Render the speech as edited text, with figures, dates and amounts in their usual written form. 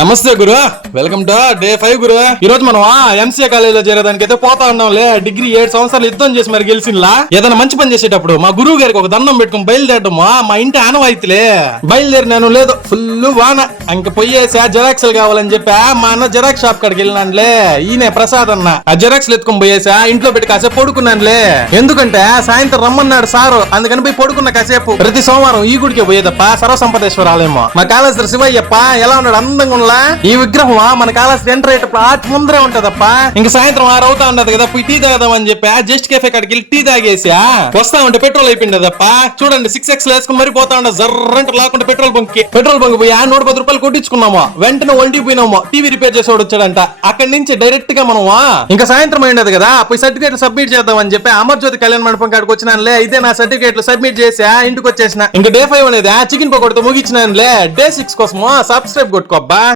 నమస్తే గురు, welcome to day 5 గురు. ఈ రోజు మనం ఎంసీఏ కాలేజీలో చేరేదానికి అయితే పోతా ఉన్నాంలే. డిగ్రీ 7 సంవత్సరాలు యుద్ధం చేసి మరి గెలిచినలా. ఏదైనా మంచి పని చేసేటప్పుడు మా గురువు గారికి ఒక దండం పెట్టుకుని బయలుదేరటమా మా ఇంటి ఆనవాయితీలే. బయలుదేరినాను లేదు, ఫుల్ వాన. ఇంక పోయేసా జెరాక్స్లు కావాలని చెప్పా మా అన్న జెరాక్స్ షాప్ కాడికి వెళ్ళినానులే. ఈయనే ప్రసాద్ అన్న. ఆ జెరాక్స్లు ఎత్తుకొని పోయేసా ఇంట్లో పెట్టి కాసేపు పడుకున్నానులే. ఎందుకంటే సాయంత్రం రమ్మన్నాడు సారు, అందుకని పోయి పడుకున్న కాసేపు. ప్రతి సోమవారం ఈ గుడికి పోయేదప్ప సర్వసంపదేశ్వర ఆలయమో. మా కాళేశ్వర శివయ్యప్ప ఎలా ఉన్నాడు, అందంగా ఉన్నా. ఈ విగ్రహం మన కాళేశ్వర ఎంటర్ అయ్యేటప్పుడు ఆటి ముందరే ఉంటదప్ప. ఇంక సాయంత్రం 6 అవుతా ఉండదు కదా, పోయి టీ తాగదాం అని చెప్పి జస్ట్ కేఫే కాడికి వెళ్ళి టీ తాగేసా. వస్తా ఉంటే పెట్రోల్ అయిపోయిందప్ప. చూడండి 6x వేసుకుని మరి పోతా ఉండే జర్రంట లాకుండా పెట్రోల్ బంక్ పోయి 110 రూపాయలు కొట్టించుకున్నాము. వెంటనే ఒంటిపోయినాము. టీవీ రిపేర్ చేసేవాడు వచ్చాడంట. అక్కడి నుంచి డైరెక్ట్ గా మనం ఇంకా సాయంత్రం అయినది కదా, పోయి సర్టిఫికేట్లు సబ్మిట్ చేద్దాం అని చెప్పి అమర్జ్యోతి కళ్యాణ మండపం కాడికి వచ్చినానులే. ఇదే నా సర్టిఫికేట్లు సబ్మిట్ చేసా ఇంటికి వచ్చేసిన. ఇంకా డే 5 అనేది చికెన్ పకోడీతో ముగించినానులే. డే 6 కోసం సబ్స్క్రైబ్ కొట్టుకోబ్బా.